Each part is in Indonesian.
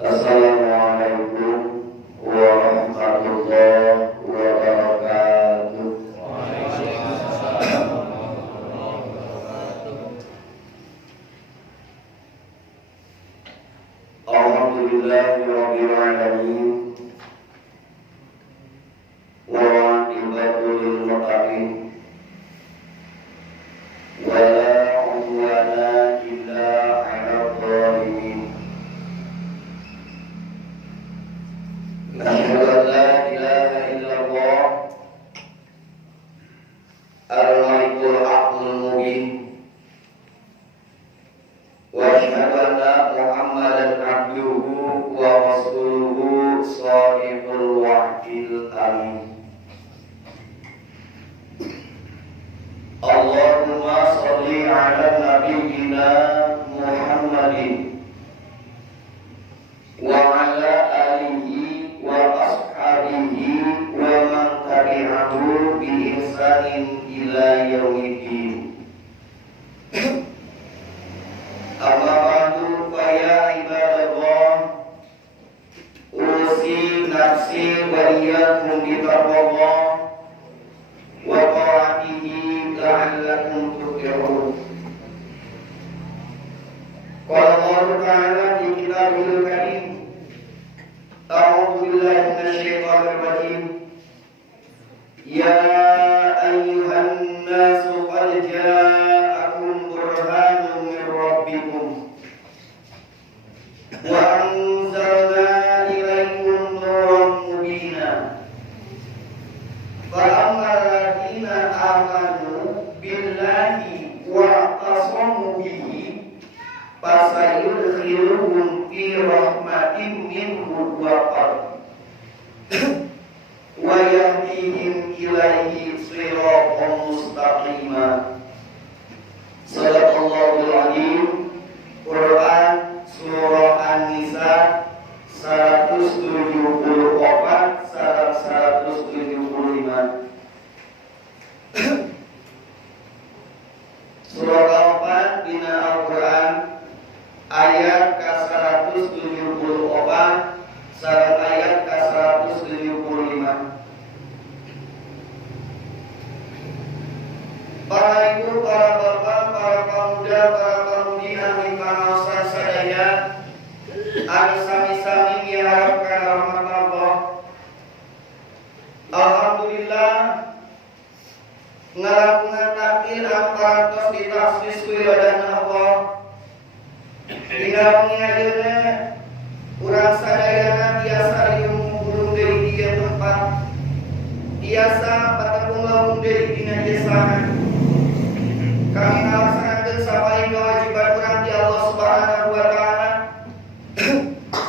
Assalamualaikum warahmatullahi wabarakatuh. Alhamdulillahirabbil alamin. Wa ibadullil muttaqin. Wa la udwana illa 'alal zalimin. Asyhadu an la ilaha illallah al-malikul haqqul mubin. Wa asyhadu anna Muhammadan abduhu wa rasuluhu shadiqul wa'dil amin. Allahumma shalli ala nabiyyina Muhammadin wa ala alihi wa ashabihi wa man tabi'ahu bi ihsanin ila yaumiddin. Amma ba'du fa ya ibadallah, usi nafsi wa iyyakum bi taqwallah wa ta'atihi la'allakum tuflihun. Qala Allah Ta'ala fi kitabihil karim, a'udzu billahi minasy syaithanir rajim. Ya ayyuhan nasu qad ja'akum burhanun min rabbikum wa anzalna ilaykum nuran mubina. Fa ammal ladzina amanu billahi wa tasamu bihi fasayudkhiluhum fi rahmatin minhu wa fadlin wa yahdihim ilaihi siratan mustaqima. Sadaqallahul azim. Quran surah An-Nisa 174 sampai 175. Surah keempat dina Al-Quran ayat ke-174 sareng ayat ke-175. Para ibu, para bapak, para pemuda, para pemudi ahli pangaosan sadaya anu sami-sami miharapkan rahmat Allah. Alhamdulillah ngarapungan takdir amparantos ditaksis ku ibadah Allah. Dina wengi ayeuna urang sadayana biasa riung deui di tempat, biasa patepung lamun deui dina jesahan. Kami ngalaksanakeun sapaya kewajiban urang di Allah Subhanahu wa taala.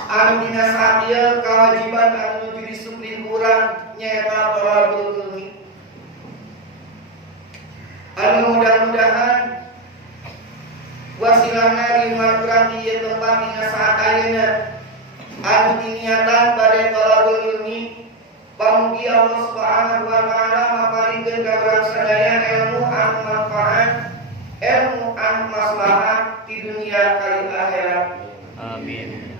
Anu dina saat ieu kewajiban anu nuju disuplih urang nyaeta thalabul ilmi. Anu mudah-mudahan wasilahna riungan urang di ieu tempat dina saat ayeuna anu diniatan bade thalabul ilmi. Pamugi Allah Subhanahu wa taala maparingkeun ka urang sadaya ilmu anu manfaat, ilmu anu maslahat di dunia kali akhirat. Amin.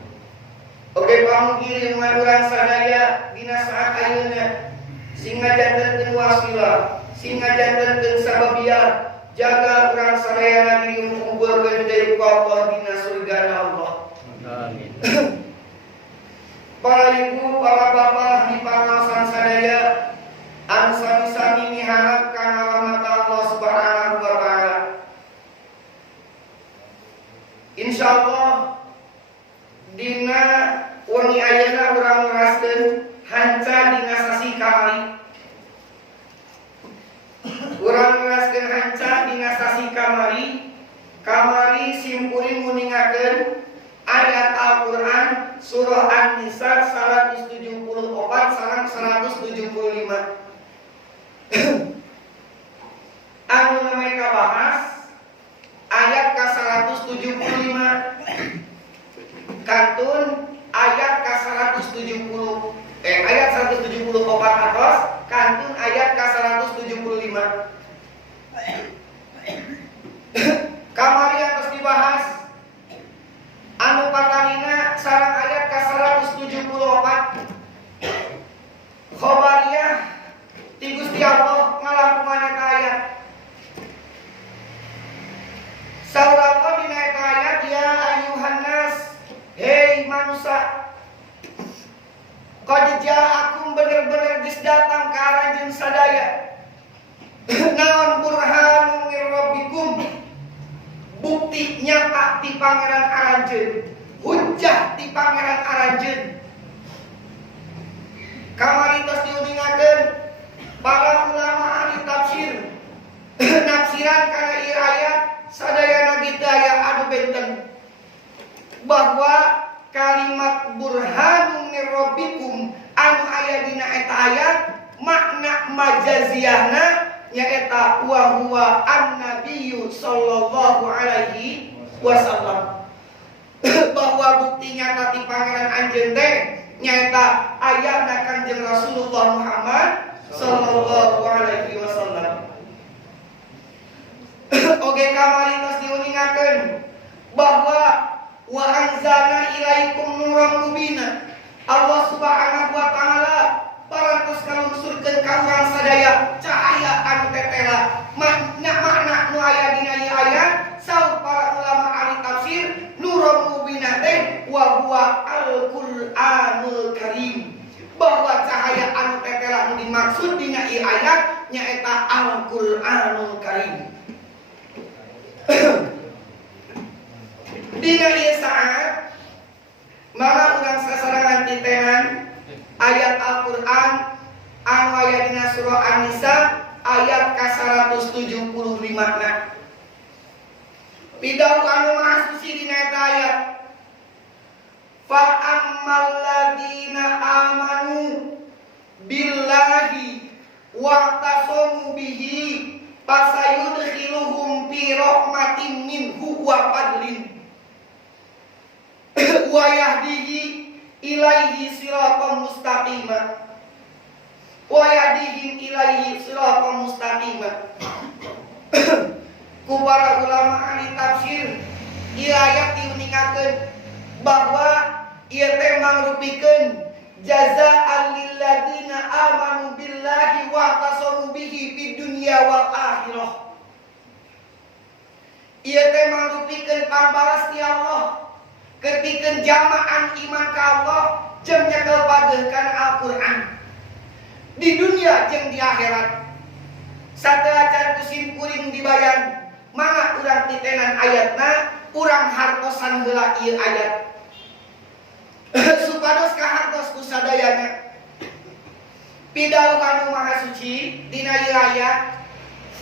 Oke, pamugi riungan urang sadaya dina saat ayeuna sing ngajantenkeun wasilah, sing ngajantenkeun sababiyah, jaga urang sadayana diri ngumpulkeun deui ku Allah dina surgana Allah. Amin. Para ibu, para bapak di pangaosan sadaya anu sami-sami miharap kana rahmat Allah Subhanahu wa taala. Insyaallah dina wengi ayeuna urang ngeraskeun hanca dina sasi kamari. Urang ngeraskeun hanca dina sasi kamari. Kamari simkuring nguningakeun ayat Al-Quran surah An-Nisa 174 sareng 175. Anu namanya kabahas ayat ke-175 kantun ayat ke-170 ayat 174 atas kantun ayat ke-175. Kamari atas dibahas anu patalina sareng ayat Musa, qad ja'akum bener-bener geus datang ka aranjeun sadaya naon burhanun min rabbikum, bukti nyata ti pangeran aranjeun, hujjah ti pangeran aranjeun. Kamari tos diuningakeun para ulama ahli tafsir nafsiran kana ieu ayat sadayana kitu aya anu benten bahwa kalimat burhanun min rabbikum anu aya dina eta ayat makna majaziyahna nyaeta wa huwa an-nabiyyu sallallahu alaihi wasallam. Bahwa bukti nyata ti pangeran anjeun teh nyaeta ayatna Kanjeng Rasulullah Muhammad sallallahu alaihi wasallam. Oge kamari tos diuningakeun bahwa wa anzalna ilaikum nuran mubina. Allah Subhanahu wa taala parantos kalungsurkeun ka urang sadaya cahaya anu tetela. Makna nu aya dina ieu ayat saur para ulama ahli tafsir nuran mubina teh wa huwa al-Qur'anul Karim. Bahwa cahaya anu tetela nu dimaksud dina ieu ayat nyaeta Al-Qur'anul Karim. Dina ieu saat maka urang sasarangan titenan ayat Al-Qur'an anu aya dina surah An-Nisa ayat ka-175 na. Pidahu anu maha suci dina eta ayat. Fa ammal ladina amanu billahi wa tasamu bihi fasayudkhiluhum fi rahmatin minhu wa fadlin wa yahdihi ilaihi siratan mustaqima wa yahdihim ilaihi siratan mustaqima. Ku para ulama ahli tafsir ieu ayat diuningakeun bahwa ieu teh mangrupikeun jazaa'an lil ladina amanu billahi wa tasamu bihi fid dunya wal akhirah. Ieu teh mangrupikeun pambalas ti Allah ketikeun jamaan iman ka Allah jeung nyekel pageun kana Al-Qur'an di dunia jeung di akhirat. Satelah can kusim kuring dibayan mangga urang titenan ayatna urang hartosan heula ieu ayat supados kahartos ku sadayana. Pidahu anu maha suci dina ieu ayat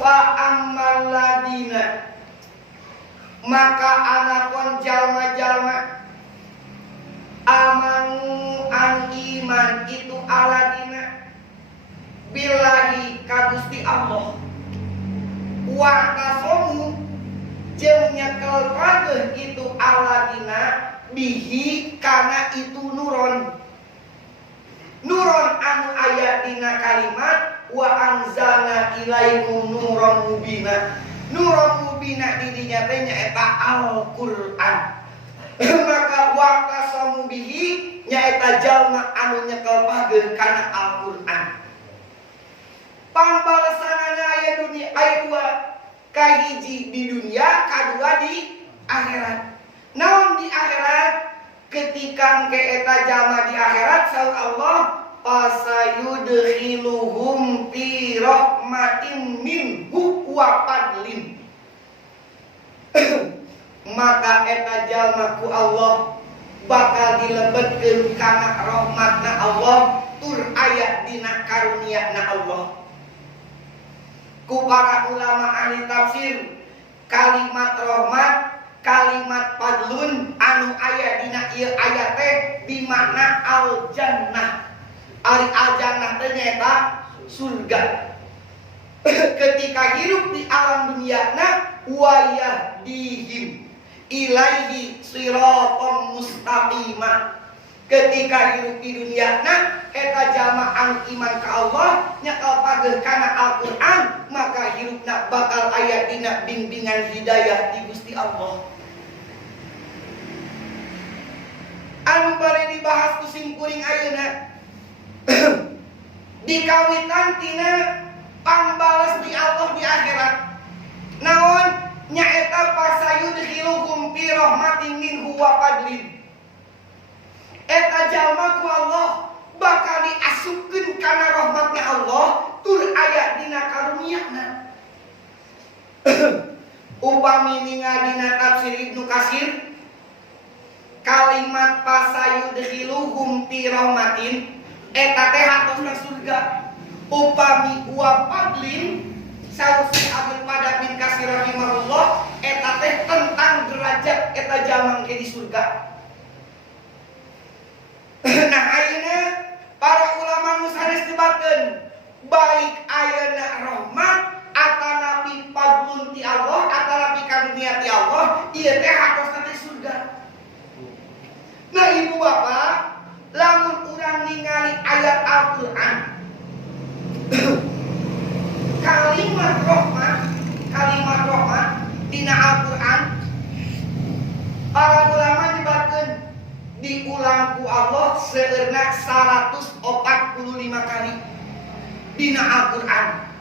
fa ammal ladina maka anakon jalma-jalma amanu an iman itu aladina billahi ka Gusti Allah wa tasamu jeung nyekel pageun itu aladina bihi kana itu nuron anu aya dina kalimat wa anzalna ilaikum nuron mubina. Nuron mubina di dinya teh nyaeta Al-Qur'an. Maka wa tasamu bihi nyaeta jalma anu nyekel pageun kana Al-Qur'an. Pambalasanana aya dunia aya dua, kahiji di dunia, kadua di akhirat. Naon di akhirat ketika engke eta jalma di akhirat saur Allah fasayudkhiluhum fi rahmatin minhu wa fadlin. Maka eta jalma ku Allah bakal dilebetkeun kana rahmatna Allah tur aya dina karunia-Na Allah. Ku para ulama ahli tafsir kalimat rahmat kalimat fadlun anu aya dina ieu ayat teh di makna al-jannah. Ari al-jannah teh nyaeta surga. Ketika hidup di alam duniana wa yahdihim ilaihi siratan mustaqima. Ketika hidup di duniana eta jalma anu iman ka Allah nyekel pageun kana Al-Qur'an maka hidupna bakal aya dina bimbingan hidayah di Gusti Allah. Anu bari dibahas kusim kuring ayeuna dikawitan tina pangbalas di Allah di akhirat. Naon nyaeta pasayudkhiluhum fi rahmatin minhu wa fadlin. jalma ku Allah bakal diasupkeun kana rahmatna Allah tur aya dina karuniana. Upami ningali dina tafsir Ibnu Katsir kalimat pasayudkhiluhum fi rahmatin eta teh hatosna surga. Upami wa fadlin sausi Abdul Pada bin Katsir rahimahullah eta teh tentang derajat eta jalma ke di surga. Nah ayeuna para ulama nu sanes debatkeun baik ayeuna rahmat atanapi fadlun ti Allah atanapi karunia ti Allah ieu teh hatosna teh surga. Nah ibu bapak, lamun urang ningali ayat Al-Qur'an kalimat rahmat dina Al-Qur'an para ulama debatkeun diulang ku Allah seueurna 145 kali dina Al-Qur'an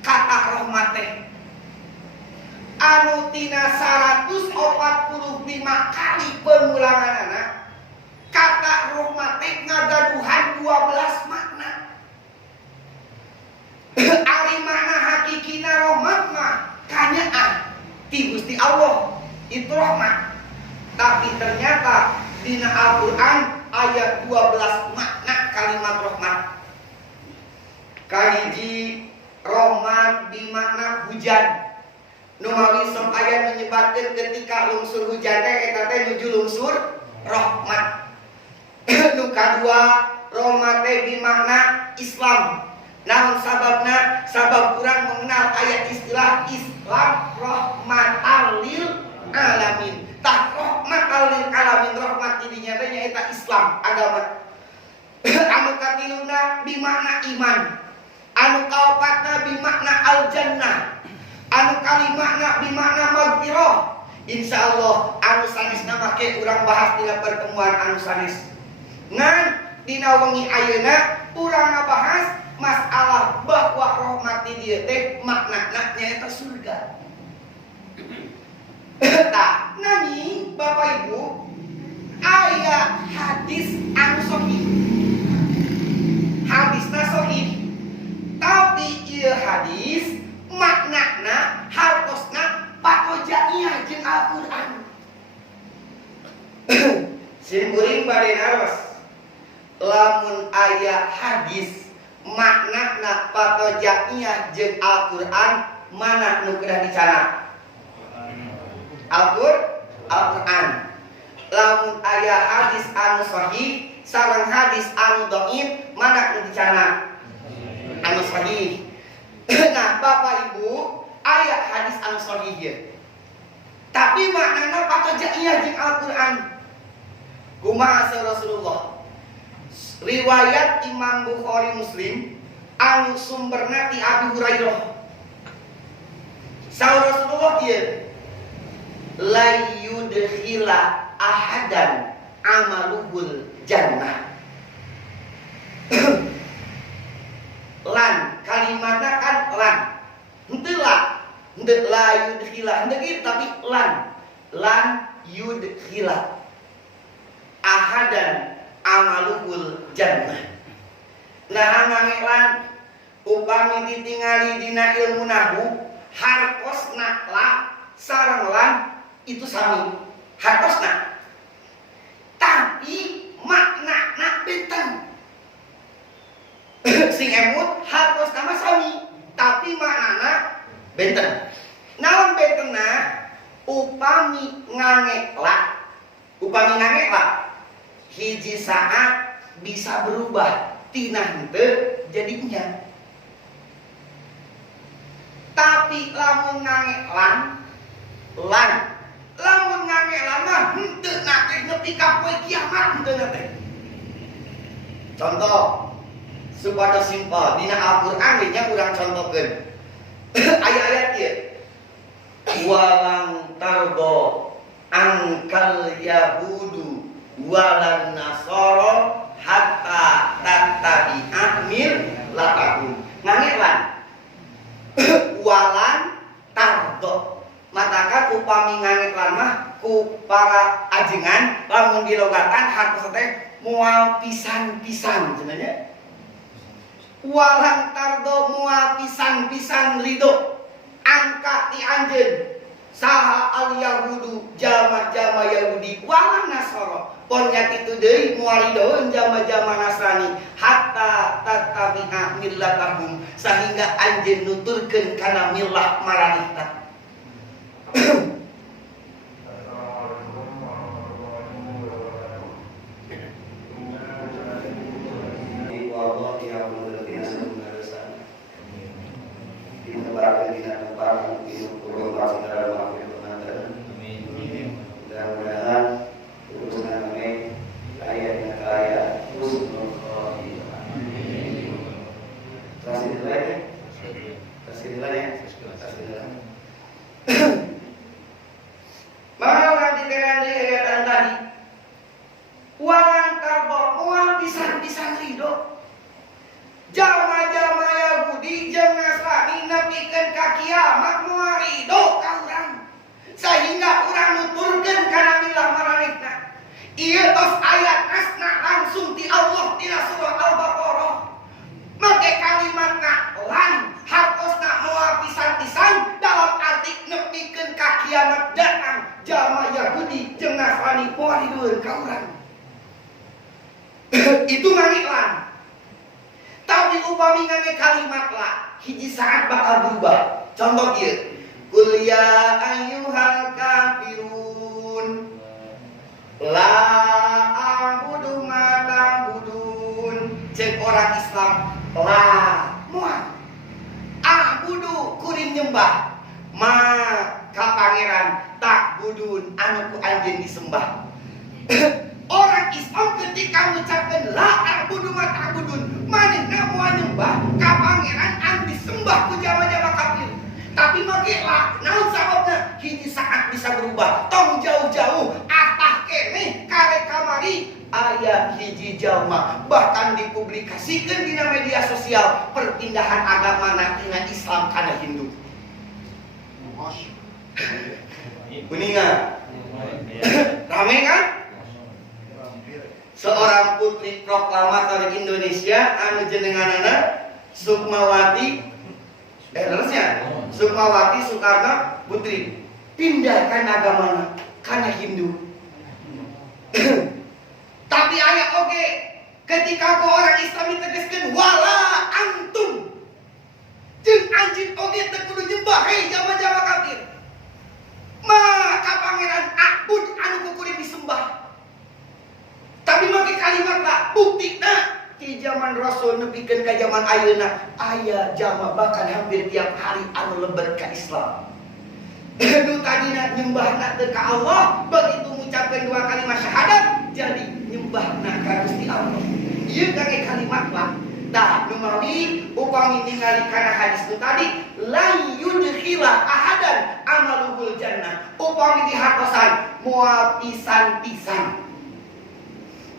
kata rahmat teh. Anu tina 145 kali pengulanganana kata rahmat teh ngagaduhan 12 makna. Ari makna hakikina rahmat mah kanyaan ti Gusti Allah itu rahmat. Tapi ternyata dina Al-Qur'an ayat 12 makna kalimat rahmat. Kahiji rahmat bimakna hujan. Nu mawi sok aya menyebabkeun ketika lungsur hujan teh eta teh nuju lungsur rahmat. Nu kadua rahmat teh bimakna Islam. Namun sababna sabab urang mengenal ayat istilah Islam rahmatan lil alamin. Tah rahmatan lil alamin rahmat tidinya teh nyaeta Islam agama. Anu katiluna bimakna iman. Anu kaopatna bimakna al-jannah. Anu kalimahna bimakna maghfirah. Insyaallah anu sanesna make urang bahas dina pertemuan anu sanes. Ngan dina wengi ayeuna urang ngabahas masalah bahwa rahmat dieu teh maknana nyaeta surga. Tah, nani Bapak Ibu aya hadis anu sahih. Hadisna sahih. Tapi ieu hadis maknana hartosna patojaiyah jeung Al-Qur'an. Simkuring bade naros. Lamun aya hadis maknana patojaiyah jeung Al-Qur'an mana nu kedah dicana? Al-Qur'an. Lamun aya hadis anu sahih sareng hadis anu dhaif mana nu dicana? Anu sahih. Nah, Bapak Ibu, aya hadis anu sahih ieu. Tapi maknana patojaiyah jeung Al-Qur'an. Kumaha Rasulullah? Riwayat Imam Bukhari Muslim anu sumberna ti Abu Hurairah. Saur Rasulullah ieu la yudkhila ahadan amaluhul jannah. Lan kalimatna kan lan. Henteu la, henteu la yudkhila, henteu kitu tapi lan yudkhila ahadan amaluhul jannah. Nah nangelan upami ditingali dina ilmu nahwu hartosna la sareng lan itu sami hartosna. Tapi maknana benten. Sing emut hartosna mah sami, tapi maknana benten. Naon bentenna? Upami ngangekla hiji saat bisa berubah tina henteu jadinya. Tapi lamun ngangeklan lamun ngangeklan mah henteu nate nepi ka poe kiamat henteu nate. Contoh supaya simpel dina Al-Qur'an nya urang contohkeun. Ayat-ayat ieu. Walang tardo angkal yahudu walan nasoro hatta tattabi'a millatakum. Ngangeklan walan tardo matakan upami ngangeklan mah ku para ajengan lamun dilogatan hartos teh mual pisan-pisan sebenarnya. Walang tardo mual pisan-pisan ridho angka ti anjeun saha al yahudu jama-jama Yahudi walang Nasara pon nya kitu deui mual ridho jama-jama Nasrani hatta tatabi'a millatahum sehingga anjeun nuturkeun kana millah maranehna. Mudah-mudahan urusan kami kaya dengan kaya husnul khotimah. Kasih nilai ya? Kasih nilai ya? Kasih nilai. Maka nanti dengan kegiatan tadi walang tarbo mual pisan-pisan ridho jama-jama Yahudi jeung Nasrani nepikeun ka kiamat moal ridho ka urang sehingga urang nuturkeun kana milah maranehna. Ieu tos ayat asna langsung ti Allah dina surah Al-Baqarah. Make kalimatna lan hartosna moal pisan-pisan dalam arti nepikeun ka kiamat datang jama Yahudi jeung Nasrani moal ridho ka urang. Itu ngangiklan. Tapi upami ngangge kalimat lah hiji saat bakal berubah. Contoh kieu. Qul ya ayyuhal kafirun la a'budu ma ta'budun. Cek orang Islam la moal a'budu kuring nyembah ma ka pangeran tak budun anu ku anjeun disembah. Orang Islam ketika mengucapkan la a'budu ma ta'budun manehna moal nyembah ka pangeran anu disembah ku jama-jama kafir. Tapi magelah naon sababna hiji saat bisa berubah. Tong jauh-jauh atah keneh kare kamari aya hiji jalma bahkan dipublikasikeun dina media sosial perpindahan agama tina Islam kana Hindu. Kuningan. Rame kan? Seorang putri proklamator Indonesia anu jenenganana Sukmawati Sukmawati Soekarno Putri pindahkan agamana karena Hindu. Tapi aya oge ketika ku orang Islam ditegaskeun wala antum jeung anjeun oge teu kudu nyembah hei jama-jama kafir. Maka pangeran abud anu kukuring disembah. Tapi make kalimat lah buktina di zaman Rasul nepikeun ka zaman ayeuna aya jama bahkan hampir tiap hari anu lebat ka Islam. Nu tadina nyembahna teu ka Allah begitu mengucapkan dua kalimat syahadat jadi nyembahna ka Gusti Allah. Ieu kage kalimat lah. Tah nu mawi upami ningali kana hadis nu tadi la yudkhila ahadan amaluhul jannah. Upami dihartosan moal pisan-pisan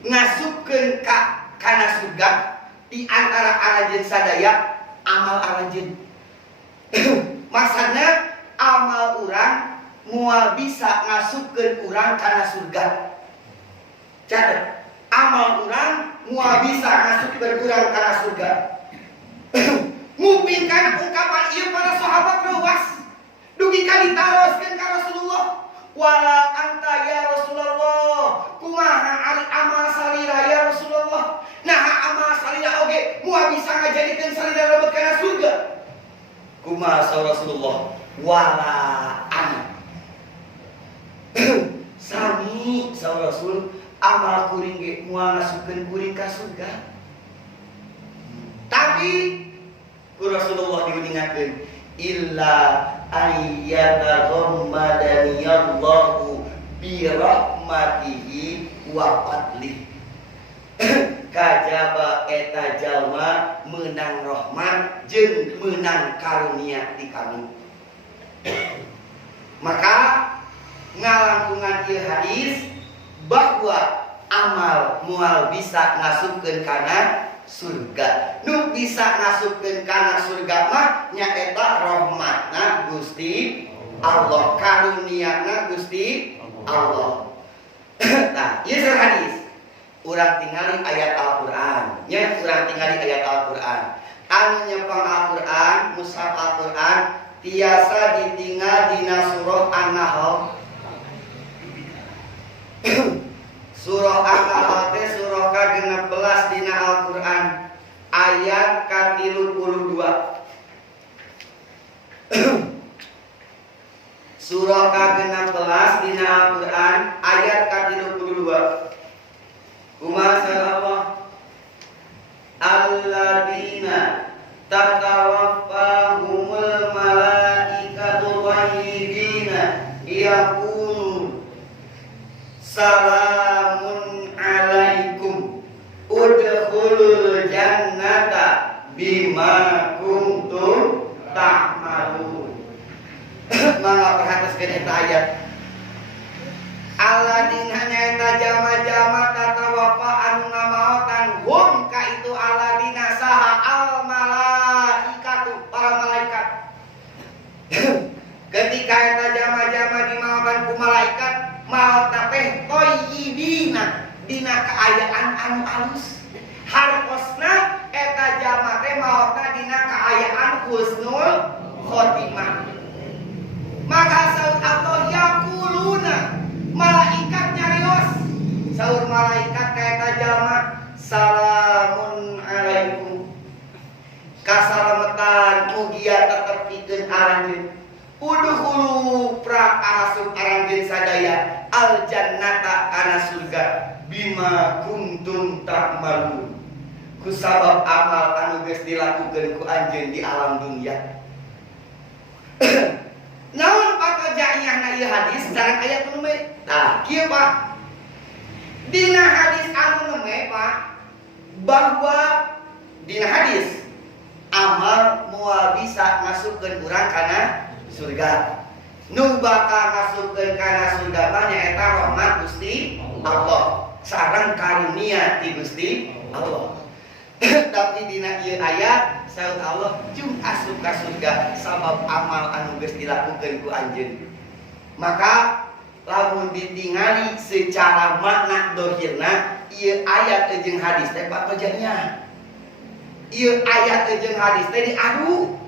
ngasupkeun ka kana surga di antara aranjeun sadaya amal aranjeun. Maksudna amal urang moal bisa ngasupkeun urang kana surga. Catet, amal urang moal bisa ngasupkeun urang kana surga. Ngupingkan ungkapan ieu para sahabat ruas dugi ka ditaroskeun ka Rasulullah. Wala anta ya Rasulullah kumaha ari amal salira ya Rasulullah. Nah amal salira oge moal bisa ngajadikeun salira lebet kana surga. Kumaha sa Rasulullah wala ana. Sami sa Rasul amal kuring ge moal ngasupkeun kuring ka surga. Tapi ku Rasulullah diuningatkeun illa ayyataghammadaniyallahu bi rahmatihi wa fadlihi. Kajaba eta jalma meunang rahmat jeung meunang karunia di kami. Maka ngalangkungan ieu hadis bahwa amal moal bisa ngasupkeun kana surga. Nu bisa ngasupkeun kana surga mah nyaeta rahmatna Gusti Allah, karuniana Gusti Allah. Nah, ieu hadis. urang tingali ayat Al-Qur'an. Nya urang tingali ayat Al-Qur'an. Anu nyepeng Al-Qur'an, mushaf Al-Qur'an tiasa ditinggal dina surah An-Nahl. Surah An-Nahl teh surah ka-16 dina Al-Qur'an ayat ka-32. Surah ka-16 dina Al-Qur'an ayat ka-32. Kumaha Allah? Alladzina tatawaffahumul malaikatu thayyibina yaqulu salamun alaikum udkhulul jannata bima kuntum ta'malun. Mangga perhatikan eta ayat. Alladzina nyaeta jama-jama tatawaffa anu ngamaotan hum ka itu alladzina saha al malaikatu para malaikat. Ketika eta jama-jama dimaotan ku malaikat, maot teh thayyibina dina kaayaan anu alus. Hartosna eta jama teh maotna dina kaayaan husnul khotimah. Maka saur Allah yaquluna malaikat nyarios. Saur malaikat ka eta jalma salamun alaikum. Kasalametan mugia tetep pikeun aranjeun. Udkhulu pra asup aranjeun sadaya al jannata kana surga bima kuntum ta'malun. Kusabab amal anu geus dilakukeun ku anjeun di alam dunia. Naon patojaiyahna ieu hadis sareng ayat nu meh? Tah, kieu Pak. Dina hadis anu meh Pak, bahwa dina hadis amal moal bisa ngasupkeun urang kana surga. Nu bakal ngasupkeun kana surga mah nyaeta rahmat Gusti Allah sareng karunia ti Gusti Allah. Tapi dina ieu ayat saur Allah cung asup ka surga sabab amal anu geus dilakukeun ku anjeun. Maka lamun ditingali secara makna dohirna ieu ayat jeung hadis teh patojannya. Ieu ayat jeung hadis teh diadu.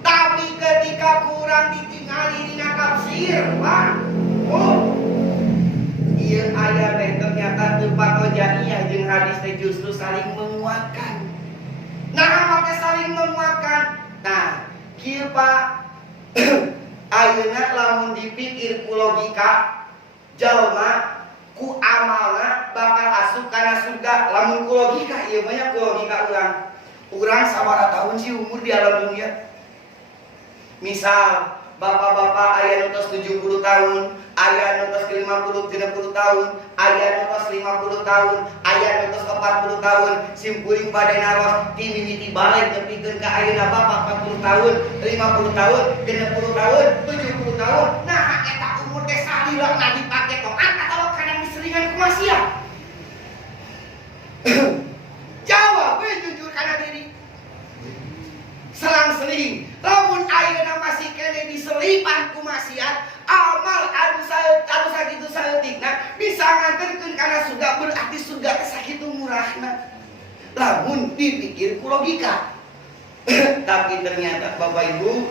Tapi ketika kurang ditingali dina tafsir, Pak. Oh. Ieu ayat teh ternyata teu patojaniyah jeung hadis teh justru saling menguatkan. Nah, maka saling menguatkan. Nah, kieu Pak. Ayeuna lamun dipikir ku logika, jalma ku amalna bakal asup kana surga. Lamun ku logika ieu mah ku logika urang. Urang sabaraha tahun sih umur di alam dunia? Misal bapak-bapak aya nu tos 70 tahun, aya nu tos 50 60 tahun, aya nu tos 50 tahun, aya nu tos 40 tahun, simkuring bade naros ti mimiti balik nepikeun ka ayeuna bapak 40 tahun, 50 tahun, 60 tahun, 70 tahun. Nah, eta umur teh salilana dipake toat atawa kana diseringan ku maksiat? Jawab we jujur kana diri. Selang-seling lamun ayeuna masih kene diselipan ku maksiat, amal anu sakitu saeutikna bisa nganterkeun kana surga, berarti surga teh sakitu murahna. Lamun dipikir ku logika. Tapi ternyata Bapak Ibu,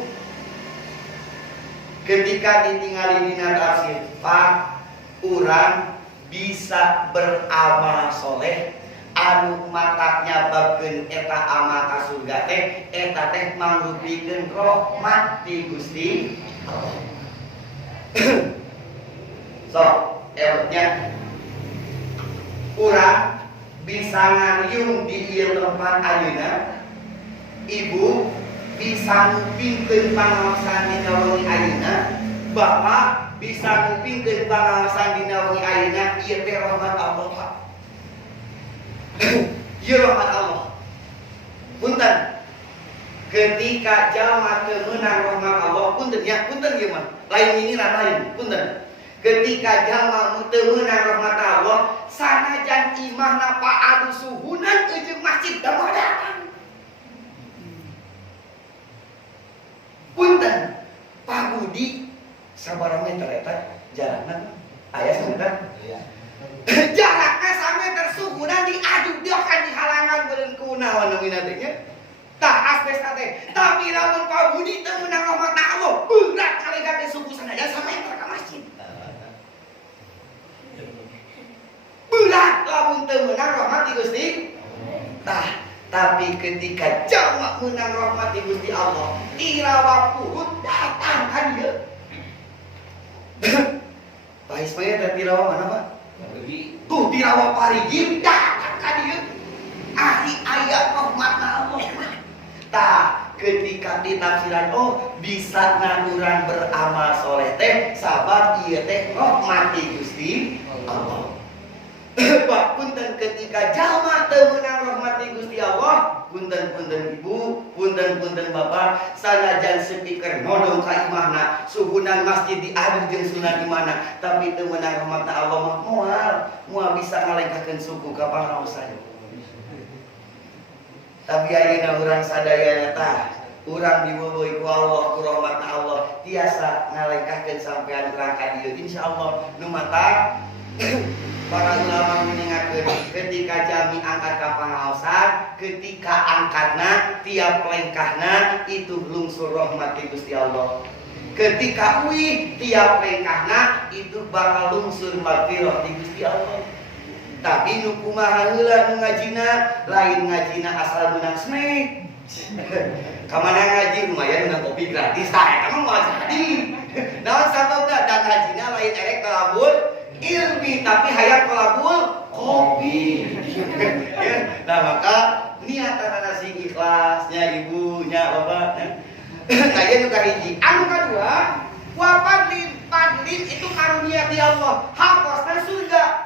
ketika ditingali dina tafsir, Pak, urang bisa beramal soleh anu mataknya bageun eta amal ka surga teh eta teh mangrupikeun rahmat ti Gusti Allah. So, eutnya urang bisa ngariung di ieu tempat ayeuna, ibu bisa ngupingkeun pangaosan dina wengi ayeuna, bapak bisa ngupingkeun pangaosan dina wengi ayeuna, ieu teh rahmat Allah, Pak. Ieu rahmat Allah. Punten, ketika jalma teu meunang rahmat Allah, punten ya, punten ieu mah. Lain nyinyiran lain, punten. Ketika jalma teu meunang rahmat Allah, sanajan imahna paadu suhunan jeung masjid da datang. Punten, Pak Budi sabaraha meter eta jalanna? Aya sameter? Iya. minatnya. Tah asbes teh. Tapi lamun pabudi teu meunang rahmat Allah, berat kali ka suku sanajan sampai ka masjid. Berat lamun teu meunang rahmat di Gusti. Tah, tapi ketika jalma meunang rahmat di Gusti Allah, irawa purut datang kan dia. Pak Ismail teh tirawa mana, Pak? Tuh tirawa Parigi datang kan dia. Ari aya rahmat Allah. Tah, ketika ditafsiran bisa nganuran beramal soleh teh sabab ieu teh rahmati Gusti Allah. Pak punten ketika jalma teu meunang rahmati Gusti Allah, punten-punten ibu, punten-punten bapak, sanajan speaker nodong ka imahna, suhunan masjid diadu jeung sunah di mana, tapi teu meunang rahmatna Allah mah moal bisa ngalengkakeun suku ka pangaosan. Tapi ayeuna urang sadayana tah, urang diweweui ku Allah, ku rahmatna Allah, tiasa ngalengkakeun sampean urang ka dieu insyaallah nu mata. Para ulama menyengakeun ketika jami angkat ka pangaosan, ketika angkatna tiap lengkahna itu lungsur rahmat di Gusti Allah. Ketika uih tiap lengkahna itu bakal lungsur maghfirah di Gusti Allah. Tapi nu kumaha heula nu ngajina, lain ngajina asal menang snack. Kamana ngaji lumayan menang kopi gratis, tah eta mah moal jadi. Naon sababna dan ngajina lain erek kalabur ilmi tapi hayat kalabur kopi. Nah maka niatan nasi ikhlasnya ibunya bapaknya. Nah ieu nu kahiji. Anu kadua, wa padlin itu karunia ti Allah, hakosna surga.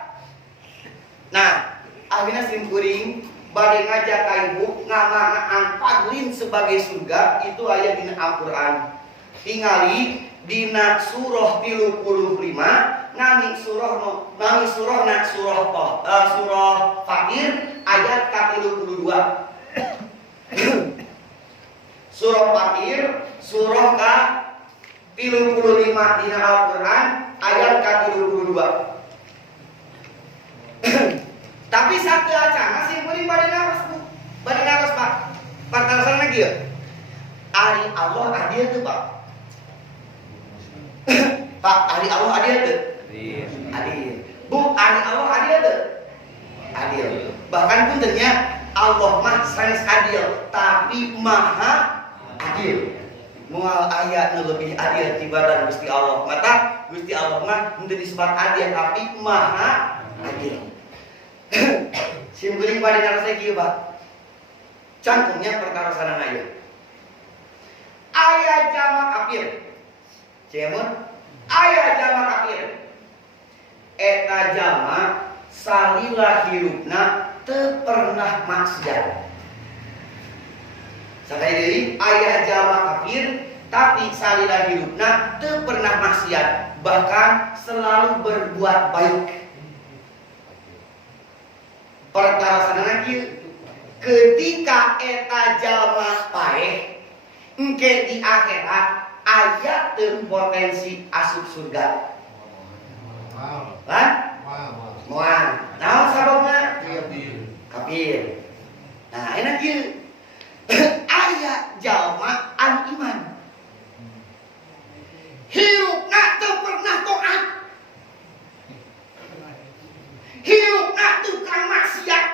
Nah, akhirnya simkuring bade ngajak ka ibu ngamaknaan padlin sebagai surga itu aya dina Al-Qur'an. Tingali dina surah 35 nami surah Fatir ayat ke-32. Surah Fatir surah ke-35 dina Al-Qur'an ayat ke-32. Tapi satu acana sih meuring bade naros Bu. Bade naros Pak. Partarasan lagi ya. Ari Allah adil tuh Pak. Pak, ari Allah adil tuh. Adil. Bu, ari Allah adil tuh. Adil. Bahkan puntennya Allah mah sanes adil, tapi maha adil. Moal aya nu leuwih adil tibatan Gusti Allah. Mata Gusti Allah mah henteu disebut adil tapi maha adil. Simkuring pada narasa kieu Pak. Cantumnya perkara sanana ieu. Aya jama kafir. Cemun aya jama kafir. Eta jama salila hirupna teu pernah maksiat. Sakali deui aya jama kafir tapi salila hirupna teu pernah maksiat, bahkan selalu berbuat baik. Perkara sanana kieu ketika eta jalma paeh engke di akhirat aya teu potensi asup surga. Kan? Moal. Naon sababna? Kafir. Nah, enak kieu. Aya jalma anu iman. Hirupna teu pernah taat. Hirupna tukang maksiat.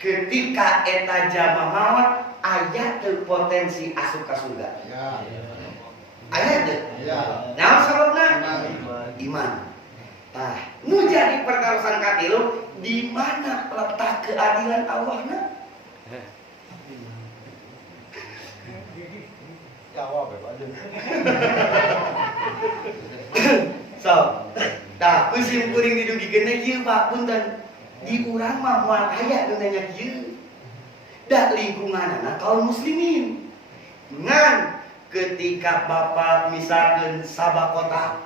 Ketika eta jalma maot aya teu potensi asup ka surga. Aya teu? Naon sababna? Iman. Nah, nu jadi perkara katilu di mana letak keadilan Allahna? Jawab ya Pak. So, tah musim kuring didugikeun kieu Pak punten. Di urang mah moal aya nu nanya kieu. Da lingkunganna kaum muslimin. Ngan ketika Bapak misalkeun sabakota,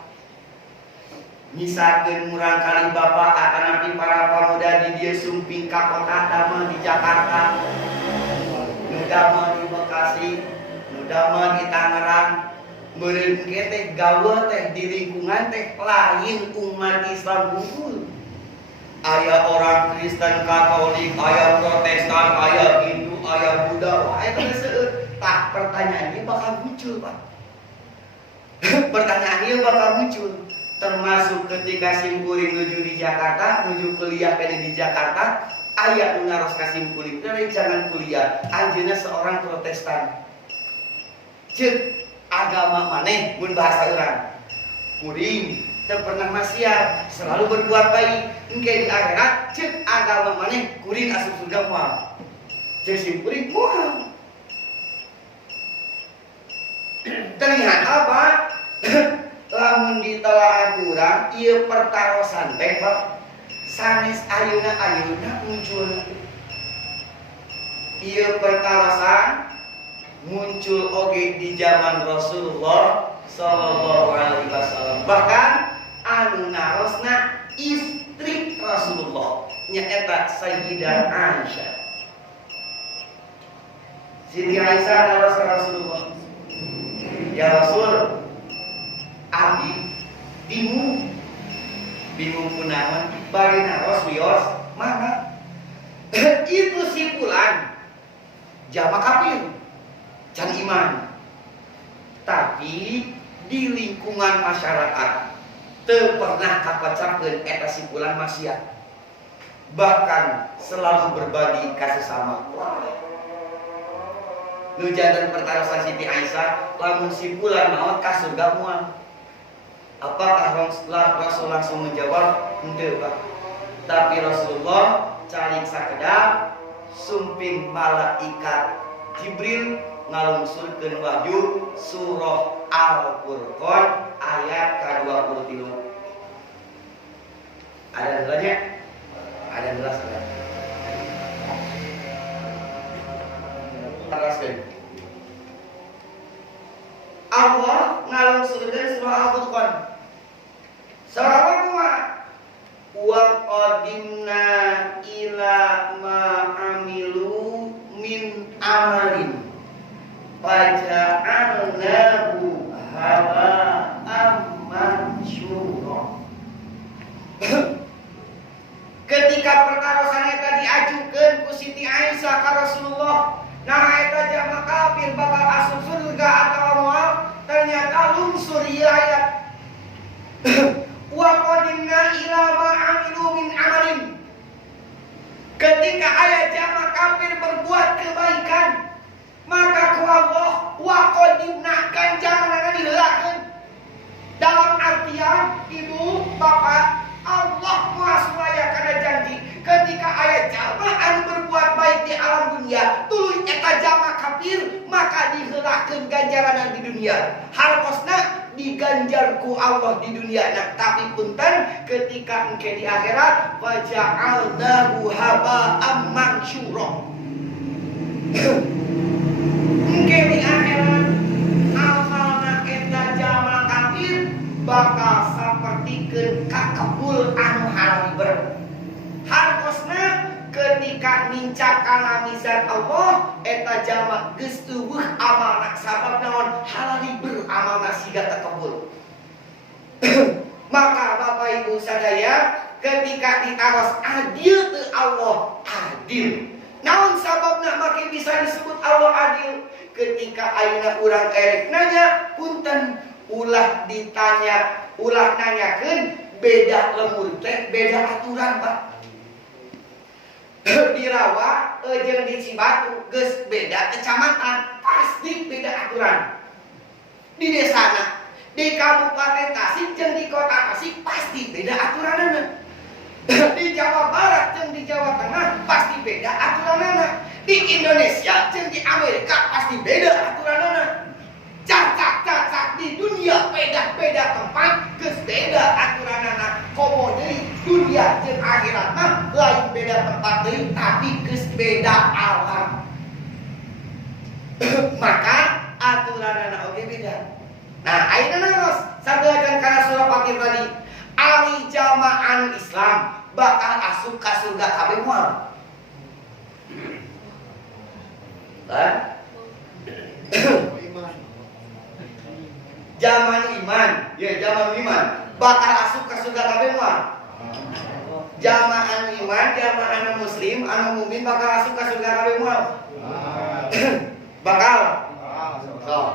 misalkeun murang kali Bapak akan napi para pemuda di dieu sumping ka kota damel di Jakarta, nu damel di Bekasi, nu damel di Tangerang, meureun ge teh gawe teh di lingkungan teh lain umat Islam unggul. Aya orang Kristen Katolik, aya Protestan, aya Hindu, aya Buddha. Wah, eta seueur. Tah pertanyaannya bakal muncul, Pak. Pertanyaannya bakal muncul. Termasuk ketika simkuring nuju di Jakarta, nuju kuliah kene di Jakarta, aya nu ngaros ka simkuring teh jangan kuliah. Anjeunna seorang Protestan. Ceuk agama maneh mun bahasa urang. Kuring teu pernah maksiat, selalu berbuat baik. Engke di akhirat ceuk agama maneh kuring asup surga moal. Ceuk simkuring moal. Terlihat apa? Lamun ditelaah urang ieu pertarosan teh Pak sanes ayeuna muncul. Ieu pertarosan muncul oge di zaman Rasulullah sallallahu alaihi wasallam. Bahkan anu narosna istri Rasulullah nyaeta Sayyidah Aisyah. Siti Aisyah naros Rasulullah. Ya Rasul, abdi bingung kunaon bari naros wios mana? Itu simpulan jama kafir can iman. Tapi di lingkungan masyarakat teu pernah kapacapkeun eta simpulan maksiat. Bahkan selalu berbagi ka sesama. Nu janten pertarosan Siti Aisyah lamun simpulan maot ka surga moal. Apakah Rasul langsung menjawab? Henteu, Pak. Tapi Rasulullah cari sakedap sumping malaikat Jibril ngalungsurkeun wahyu surah Al-Furqan ayat ke-23. Ada jelasnya? Ada jelas kan? Teruskan. Allah ngalungsurkeun surah Al-Furqan. Surah apa? Wa qadimna ila ma amilu min amalin faja'alnahu haba'an mansyura. Ketika pertarosan eta diajukeun ku Siti Aisyah ka Rasulullah, nah eta jama kafir bakal asup surga atawa moal, ternyata lungsur ieu ayat. Wa qadimna ila ma amilu min amalin. Ketika ayat jama kafir berbuat kebaikan, maka ku Allah wa qadimna ganjaranna diheulakeun. Dalam artian ibu bapak Allah muasulaya kana janji ketika ayat jama anu berbuat baik di alam dunia tuluy eta jama kafir maka diheulakeun ganjaranna di dunia. Hartosna diganjar ku Allah di dunia. Nah, tapi punten ketika engke di akhirat waja'alnahu haba'an mansyura. Engke di akhirat amalna eta jama kafir bakal sapertikeun ka kebul anu haliber. Hartosna ketika nincak kana mizan Allah eta jama geus eueuh amalna sabab naon halaliber amalna siga takabul. Maka Bapak Ibu sadaya ketika ditaros adil teu Allah adil. Naon sababna make bisa disebut Allah adil? Ketika ayeuna urang erek nanya punten ulah ditanya ulah nanyakeun beda lemur teh beda aturan Pak. Di Rawa jeung di Cibatu geus beda kecamatan pasti beda aturan. Di desana di Kabupaten Tasik jeung di Kota Tasik pasti beda aturanana. Di Jawa Barat jeung di Jawa Tengah pasti beda aturanana. Di Indonesia jeung di Amerika pasti beda aturanana. Cacak-cacak di dunia beda-beda tempat geus beda aturanana. Komo deui dunia jeung akhirat mah lain beda tempat deui tapi geus beda alam. Maka aturanana oge beda. Nah, ayeuna naos sabeakeun kana surah Fatir tadi. Ari jamaah Islam bakal asup ka surga kabeh moal. Zaman iman, ya zaman iman bakal asup ke surga kabeh moal. Jamaah anu iman, jamaah anu muslim, anu mukmin bakal asup ka surga kabeh moal. Bakal. Sok.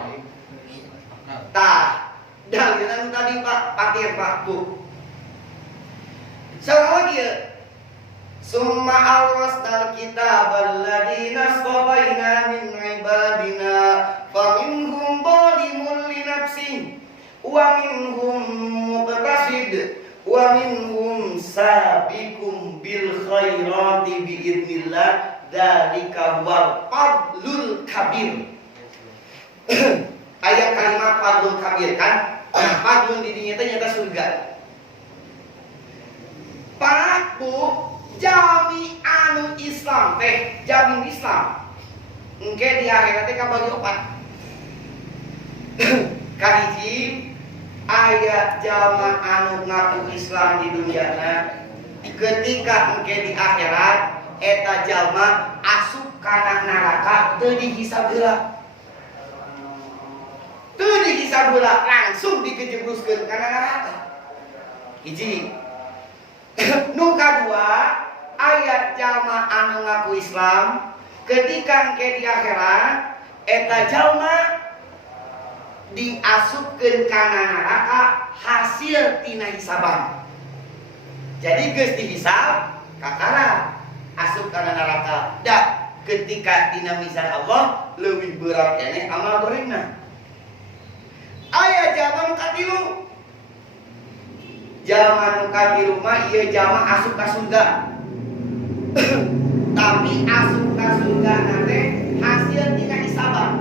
Tah, dalil anu tadi Pak Patir Pak Bu. Salah lagi ya. Summa awrasnal kitabal ladzina astafaina min ibadina faminhum zalimun li nafsihi wa minhum muqtasid wa minhum sabiqum bil khairati bi idznillah dzalika wal fadlul kabir. Ayat kalimat fadlul kabir kan? Fadlun di dinya teh nyata surga. Pak Bu, jami anu Islam teh, jamin Islam. Engke di akhirat teh kabagi opat. Kahiji aya jama anu ngaku Islam di duniana, ketika engke di akhirat eta jalma asup kana neraka teu dihisab heula. Teu dihisab heula, langsung dikejebruskeun kana neraka. Hiji. Nu kadua ayat jalma anu ngaku Islam ketika engke di akhirat eta jalma diasupkeun kana neraka hasil tina hisaban. Jadi geus dihisab kakara asup kana neraka. Da ketika tina mizan Allah leuwih berat keneh amal gorengna. Aya jalma nu katilu. Jalma nu katilu mah ieu jalma asup ka surga. Tapi asup ka surga nate hasil tina hisaban.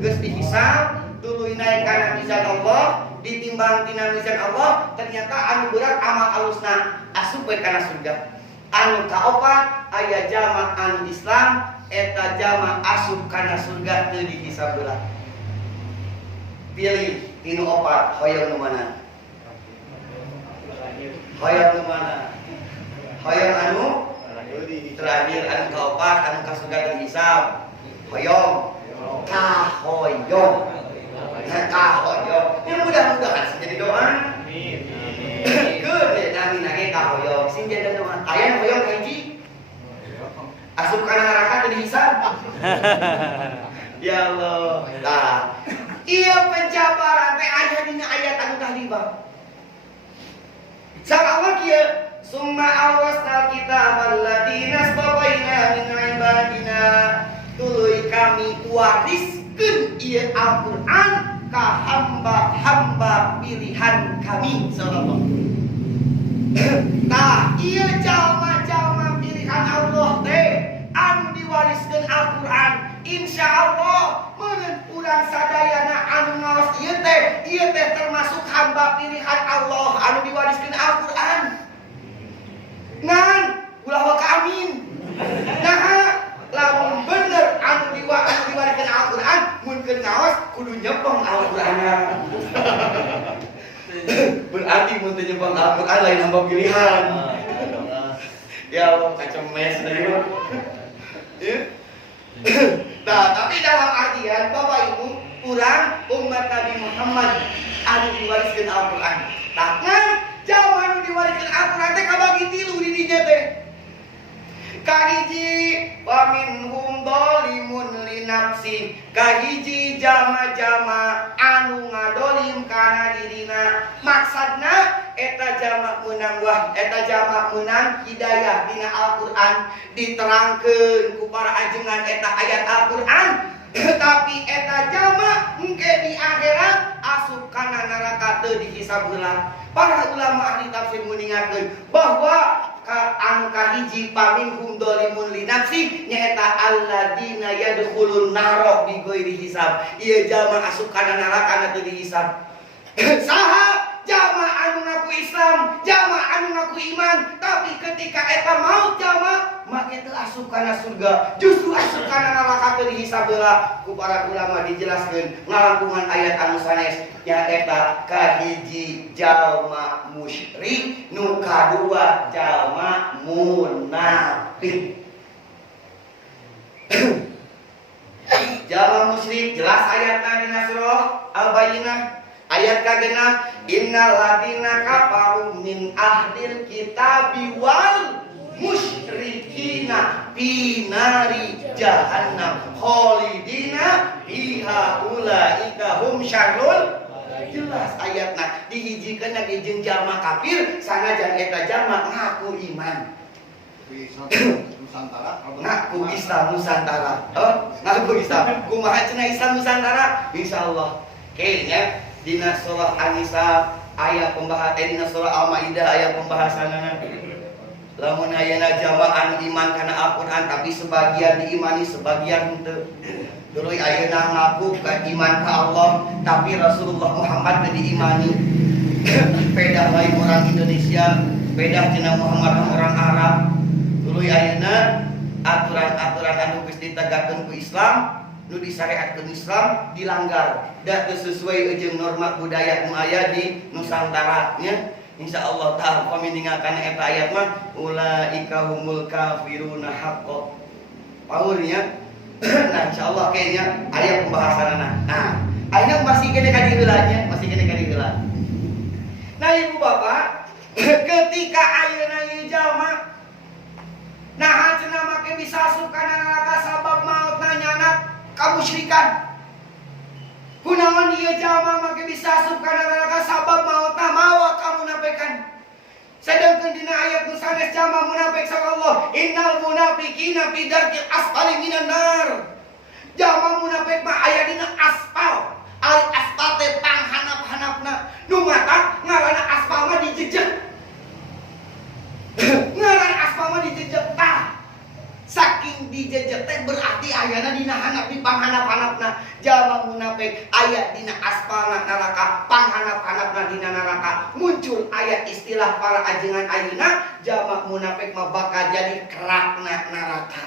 Geus dihisab tuluy naik kana mizan Allah, ditimbang tina mizan Allah, ternyata anu berat amal alusna asup we kana surga. Anu kaopat aya jalma anu Islam eta jalma asup kana surga teu dihisab heula. Pilih tinu opat hoyong nu mana? Hoyong nu mana? Hoyong anu terakhir anu kaopat anu ka surga teu dihisab. Hoyong kahoyong. Kahoyong, yang mudah-mudahan sing jadi doa. Amin. Gede nami nage kahoyong, sing jadi doa. Aya hoyong kahiji. Asup kana neraka teu dihisab. Ya Allah. Nah, ieu penjabaran teh aya dina ayat anu tadi, Bang. Sarawak ieu summa awasnal kitabal ladzina astafaina min ibadina tuluy kami wariskeun ieu Al-Qur'an ka hamba-hamba pilihan kami sallallahu. Nah, ieu jalma-jalma pilihan Allah teh anu diwariskeun Al-Qur'an, insyaallah meureun urang sadayana anu ngaos ieu teh termasuk hamba pilihan Allah anu diwariskeun Al-Qur'an. Ngan ulah wa amin. Nah, lamun bener anu diwariskeun Al-Qur'an mun keur ngaos kudu nyepeng Al-Qur'anna. Berarti mun teu nyepeng Al-Qur'an lain hamba pilihan. Ya Allah kacemes deui. Nah, tapi dalam artian Bapak Ibu, urang umat Nabi Muhammad anu diwariskeun Al-Qur'an. Tangan jauh anu diwariskeun Al-Qur'an teh kabagi tilu di dinya teh. Kahiji wa minhum zalimun li nafsi, kahiji jama-jama anu ngadolim kana dirina. Maksudna eta jama meunang hidayah dina Al-Qur'an, diterangkeun ku para ajengan eta ayat Al-Qur'an. Tapi eta jama engke di akhirat asup kana neraka teu dihisab heula. Para ulama ahli tafsir meningakeun bahwa anu kahiji paminhum dzalimun li nafsi nyaeta alladzina yadkhulun nar bi ghairi hisab. Ieu jalma asup kana neraka teu dihisab. Saha jalma anu ngaku Islam, jalma anu ngaku iman, tapi ketika eta maut jalma make teu asup kana surga, justru asup kana neraka teu dihisab heula. Ku para ulama dijelaskeun ngalangkungan ayat anu sanes nyaeta kahiji jalma musyrik, nu kadua jalma munafik. Jalma musyrik jelas ayatna dina surah Al-Bayyinah ayat kagenap innal ladzina kafaru min ahlil kitabi wal khalidina finari jahannam khalidina fiha ulaika hum syarrul. Jelas ayatna dihijikeun lagi jeung jalma kafir sanajan eta jalma ngaku iman. Nusantara Ngaku Islam Nusantara. Ngaku Islam. Kumaha cenah Islam Nusantara? Insyaallah. Kayaknya dina surah An-Nisa ayat pembahasan dina surah Al-Maidah ayat pembahasanana. Lamun ayeuna jamaah iman kana Al-Qur'an tapi sebagian diimani sebagian henteu. Duluy ayeuna ngaku ka iman ka Allah tapi Rasulullah Muhammad teu diimani. Pedah lain orang Indonesia, pedah cenah Muhammad orang Arab. Duluy ayeuna aturan-aturan anu geus ditegakkeun ku Islam nu disyariatkeun Islam dilanggar da teu sesuai jeung norma budaya nu aya di Nusantara nya. Insyaallah taala paminingakan eta ayat mah ulaika humul kafiruna haqqo. Paurnya nah insyaallah kayaknya aya pembahasanana. Nah, ayeuna masih kene ka diheulanya, masih kene ka diheula. Nah, Ibu Bapak, ketika ayeuna ieu jalma nah cenah make bisa asup kana neraka sabab mautna nyana kamusyrikan. Kunaon ieu jalma make bisa asup kana neraka sabab mautna mawa kamunafikan. Sedangkan dina ayat nu sanes jalma munafik sareng Allah, innal munafiqina fi darkil asfali minan nar. Jalma munafik mah aya dina aspal. Al aspal teh panghanap-hanapna. Nu mata ngaranna aspal mah dijejeg. Ngaran aspal mah dijejeg tah. Saking dijejeg teh berarti ayana dina hanap di panghanap-hanapna. Jalma munafik aya dina aspalna neraka, panghanap-hanapna dina neraka. Muncul ayat istilah para ajengan ayeuna, jalma munafik mah bakal jadi kerakna neraka.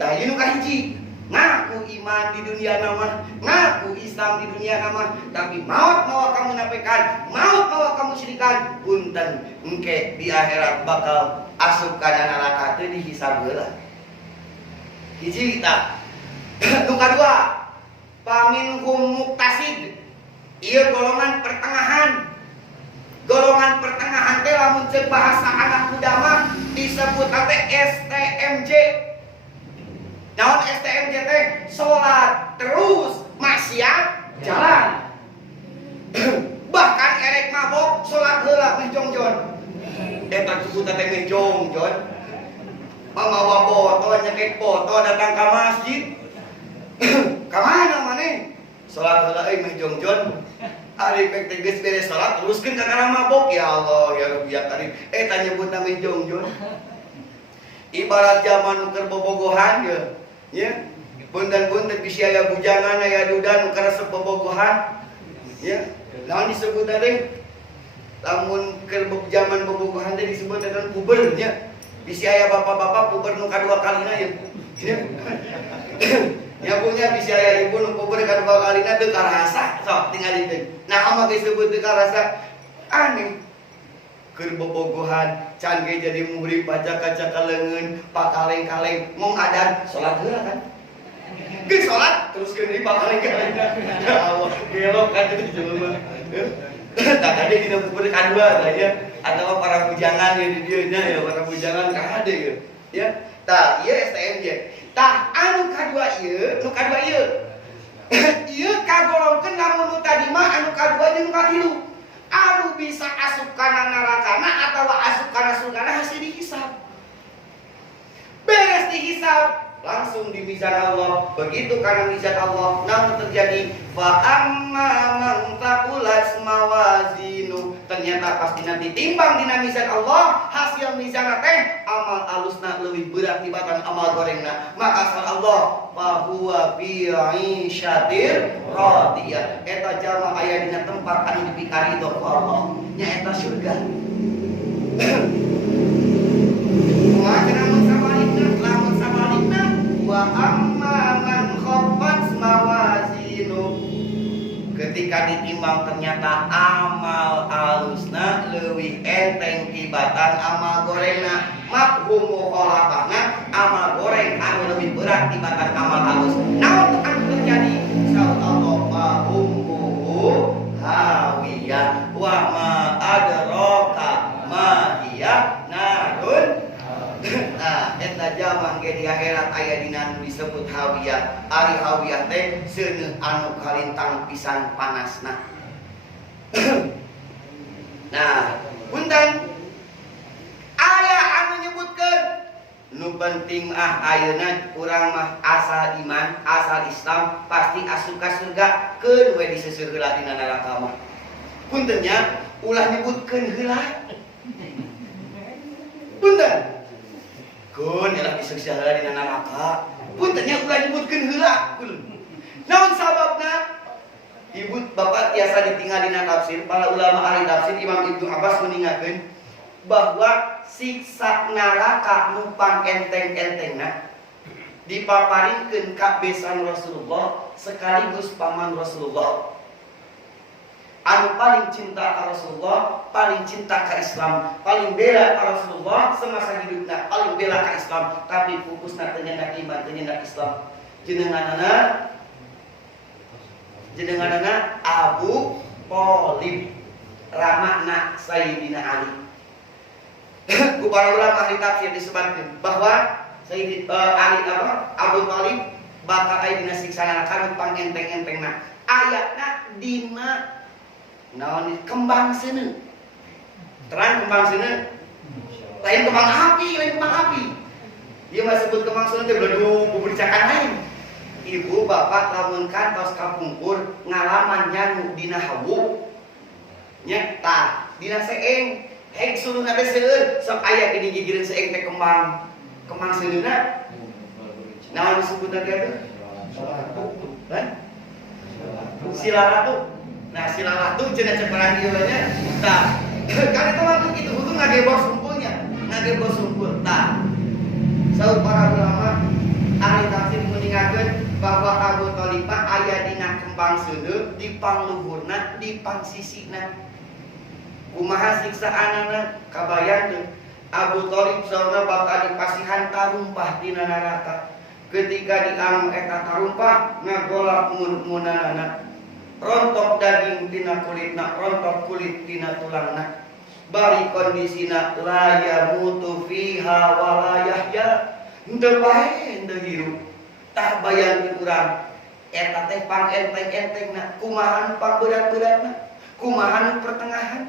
Tah ieu nu kahiji, ngaku iman di dunia nama, ngaku Islam di dunia nama, tapi maut mawa kamu nafikan, maut mawa kamu syirikan, punten engke di akhirat bakal asup kana neraka teh dihisab heula. Hiji ta. Nu kadua, paminhum muktasid. Ieu golongan pertengahan. Golongan pertengahan teh lamun ceuk bahasa anak muda mah disebut teh STMJ. Naon STMJ teh? Salat terus maksiat jalan. Bahkan erek mabok salat heula meh jongjon. Eta disebut teh meh jongjon. Mamawa foto nyekek foto datang ka masjid. Ka mana maneh? Salat heula euy meh jongjon. Ari pek teh geus beres salat teruskeun ka kana mabok. Ya Allah ya Rabbi ya Karim. Eta nyebutna meh jongjon. Ibarat zaman keur bobogohan ge. Ya, bundan-bundan bisi aya bujangan aya dudan nu karesep bobogohan. Ya, naon disebut teh? Lamun keur zaman bobogohan teh disebut teh puber nya. Bisi aya bapak-bapak puber nu kadua kalina ya. Ya punya bisi aya ibu nu puber kadua kalina teu karasa. Sok tingalikeun. Nah, mah disebut teu karasa aneh. Keur bobogohan can ge jadi muhrim pacak-pacak leungeun pakaleng-kaleng mong adan salat heula kan geus salat terus keun di pakaleng-kaleng ya Allah gelok kan itu jelema tah kade dina bubur kadua tah ya atawa para bujangan ya di dieu nya ya para bujangan kade ya ya tah ieu STMJ tah anu kadua ieu nu kadua ieu ieu kagolongkeun lamun nu tadi mah anu kadua jeung nu katilu anu bisa asup kana nerakana atau asup kana surgana hasil dihisab. Beres dihisab langsung di mizan Allah. Begitu kana mizan Allah namun terjadi fa amma man taqulat mawazinu. Ternyata pasti nanti timbang dina mizan Allah hasil mizan teh amal alusna leuwih berat tibatan amal gorengna. Maka sar Allah fa huwa fi 'isyatir radiyah. Eta jalma aya dina tempat anu dipikari ridho ku Allah. Nya eta surga. Lamun samalina wa amma man khaffat mawazinu. Ketika ditimbang ternyata amal alusna leuwih enteng tibatan amal gorengna. Mafhum mukhalafahna amal goreng anu leuwih berat tibatan amal halus. Naon anu terjadi? Insyaallah ummuhu hawiyah wa ma adraka ma hiya narun. Nah, eta jalma ge di akhirat aya dina nu disebut hawiyah. Ari hawiyah teh seuneu anu kalintang pisan panasna. Nah, punten aya anu nyebutkeun nu penting ayeuna urang mah asal iman, asal Islam pasti asup ka surga keun we diseuseur heula dina neraka mah. Punten nya ulah nyebutkeun heula. Punten. Keun ulah diseuseur heula dina neraka. Punten nya ulah nyebutkeun heula. Naon sababna? Ibu bapak tiasa ditinggal dina tafsir, para ulama ahli tafsir Imam Ibnu Abbas meningakeun bahwa siksa neraka numpang enteng-entengna dipaparingkeun ka besan Rasulullah sekaligus paman Rasulullah. Anu paling cinta ka Rasulullah, paling cinta ka Islam, paling bela ka Rasulullah semasa hidupna, paling bela ka Islam, tapi pupusna teu nyendak iman, teu nyendak Islam. Jenenganana Abu Thalib, ramana Sayyidina Ali. Ku para ulama ahli tafsir disebutkeun bahwa Ali Abu Thalib bakal aya dina siksa neraka nu pangenteng-entengna. Ayatna dina naon kembang seuneu. Terang kembang seuneu. Lain kembang api. Ieu mah sebut kembang seuneu teh bledu buburcakan lain. Ibu bapak lamun kantos kapungkur ngalaman nyanu dina hawu nya tah dina seeng hek suluh nate seueur sok aya gini gigireun seeng teh kembang seuleuna naon disebutna teh atuh silalatu. Nah silalatu cenah ceperan ieu nya tah kan eta mah kitu kudu ngagebos sumpul tah saur para ulama ahli tafsir meningakeun bahwa Abu Thalib aya dina kembang seuneu di pangluhurna di pangsisina. Kumaha siksaanana kabayang Abu Thalib sauna bakal dipasihan tarumpah dina neraka. Ketika diang eta tarumpah ngagolak mun-munanana. Rontok daging tina kulitna, rontok kulit tina tulangna. Bari kondisina la yamutu fiha wa la yahya. Henteu bae henteu hirup. Tah bayangkeun urang eta teh pangenteng-entengna, kumaha nu pangberat-beratna, kumaha nu pertengahan.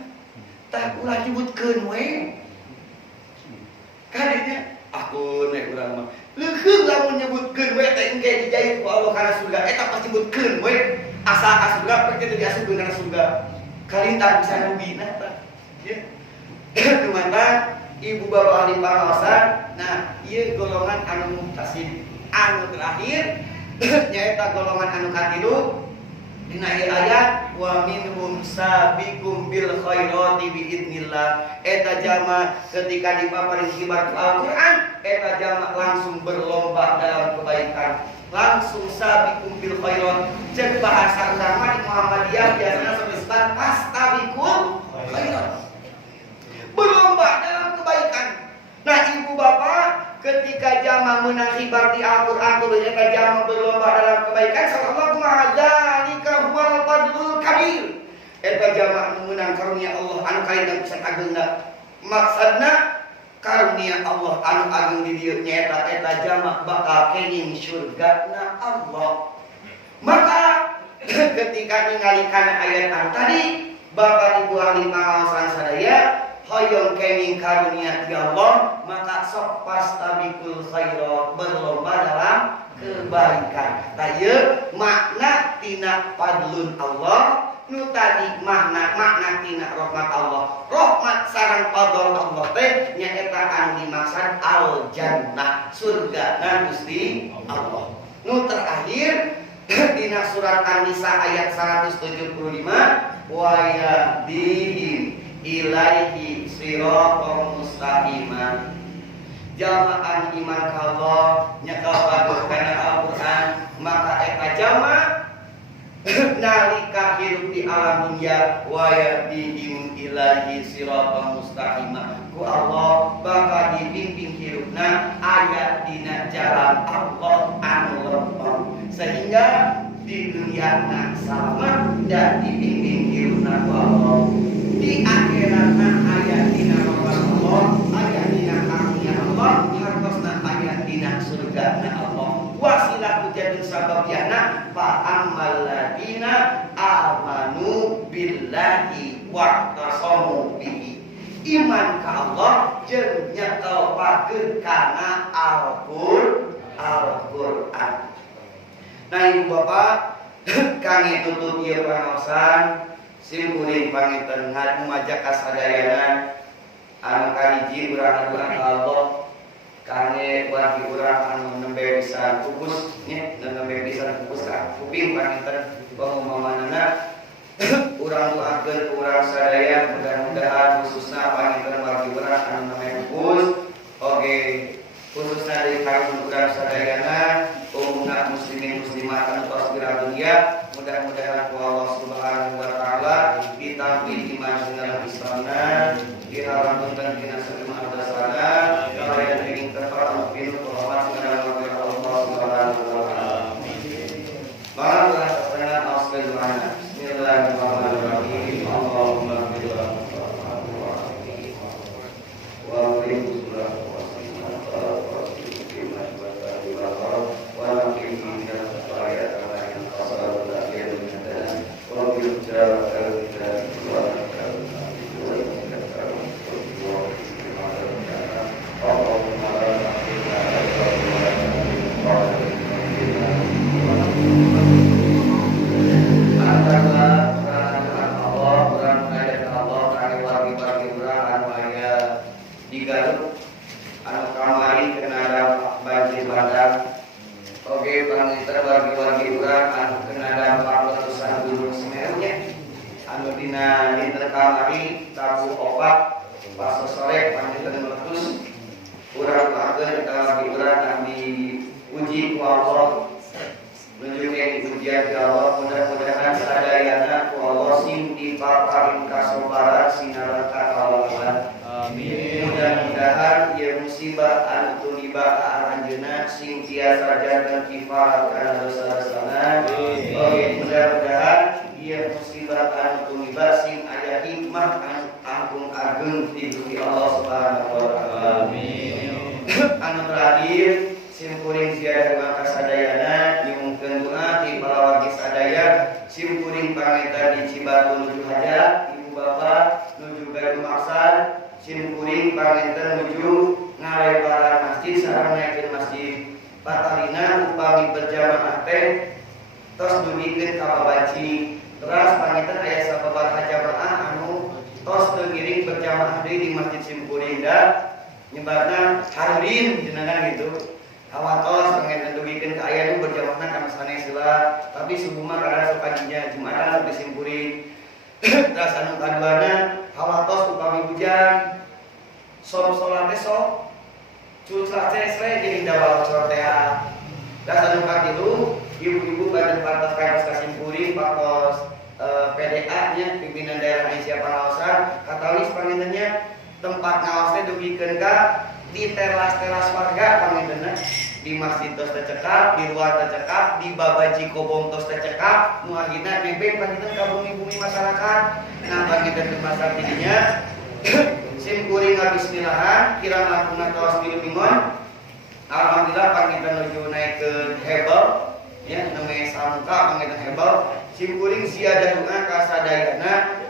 Tah ulah nyebutkeun we. Kadinya aku nek urang mah leuheung lamun nyebutkeun we teh engke dijahit ku Allah kana surga eta pasti nyebutkeun we. Asa ka surga pasti diasupkeun kana surga. Kalintang bisa nubina tah. Ya. Dumantan ibu bapak ahli pangaosan, nah ieu golongan anu muktasib. Anu terakhir nyaeta golongan anu katilu dina ayat wa minhum sabiqum bil khairati biidznillah. Eta jalma ketika dipaparin khibar Al-Qur'an eta jalma langsung berlomba dalam kebaikan, langsung sabiqum bil khairat. Cek bahasa ulama di Muhammadiyah biasanya sebut pastabiqul khairat, berlomba dalam kebaikan. Nah ibu bapak ketika jama menang khibar di Al-Quran kudu eta jama berlomba dalam kebaikan sallallahu ma'adzalika huwal fadlul kabir. Eta jama anu menang karunia Allah anu kainang pisan ageungna. Maksudna karunia Allah anu agung di dieu nyaeta eta jama bakal kenging surgana Allah. Maka ketika ningali kana ayat anu tadi Bapak Ibu ahli pangaosan sadaya hoyong kenging karunia ti Allah, maka sok pastabiqul khairat, berlomba dalam kebaikan. Tah ieu makna tina fadlun Allah, nu tadi makna tina rahmat Allah. Rahmat sareng fadl Allah teh nyaeta anu dimaksud al jannah, surgana Gusti Allah. Nu terakhir dina surat An-Nisa ayat 175 wa yahdihim ilaihi siratal mustaqiman. Jamaan iman ka Allah nya kapaduh kana Al-Qur'an, maka eta jama nalika hidup di alam dunya wa yahdihim ilaihi siratal mustaqiman. Ku Allah bakal dibimbing hidupna aya dina jalan Allah anu lempeng, sehingga di dunia selamat dan dibimbing hidupna ku Allah. Di akhiratna aya dina rahmat Allah, aya dina karunia Allah, hartos i'tasamu bihi. Iman ka Allah jeung nyekelpakeun kana Al-Qur'an. Nah ibu bapak kangge tutup ieu pangaosan simkuring panginten ngajak kasadayana anu kahiji urang ka Allah kangge wargi urang anu nembe pisan pupus nya nembe pisan pupus ka kuping panginten pangumamana urang doakeun urang sadaya mudah-mudahan khususna panginten wargi urang anu nembe pupus oge khususna dari kaum urang sadayana umat muslimin muslimat anu tos di dunia mudah-mudahan Allah Subhanahu wa taala ditampi iman dengan Islamna diharamkan dina segala dosana kalian ingin terpaksa pinu rahmat dengan Allah Subhanahu wa taala. Maka dengan auzubillahi bismillahirrahmanirrahim. Allahumma bil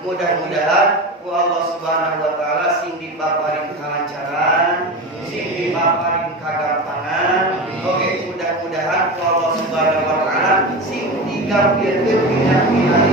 mudah-mudahan Allah Subhanahu wa taala sing dipaparing kalancaran, sing dipaparing kagampangan. Oke, mudah-mudahan Allah Subhanahu wa taala sing digampirkeun dina pirai.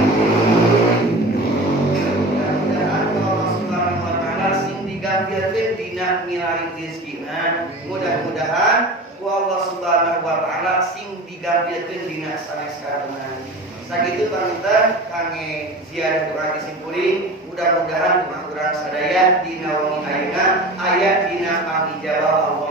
Mudah-mudahan Allah Subhanahu wa taala sing digampirkeun dina pirai rezekina. Mudah-mudahan Allah Subhanahu wa taala sing digampirkeun dina sanes karunan. Sakitu panginten kangge ziarah urang disimpulin mudah-mudahan urang sadaya dina wengi ayeuna aya dina pangijabah Allah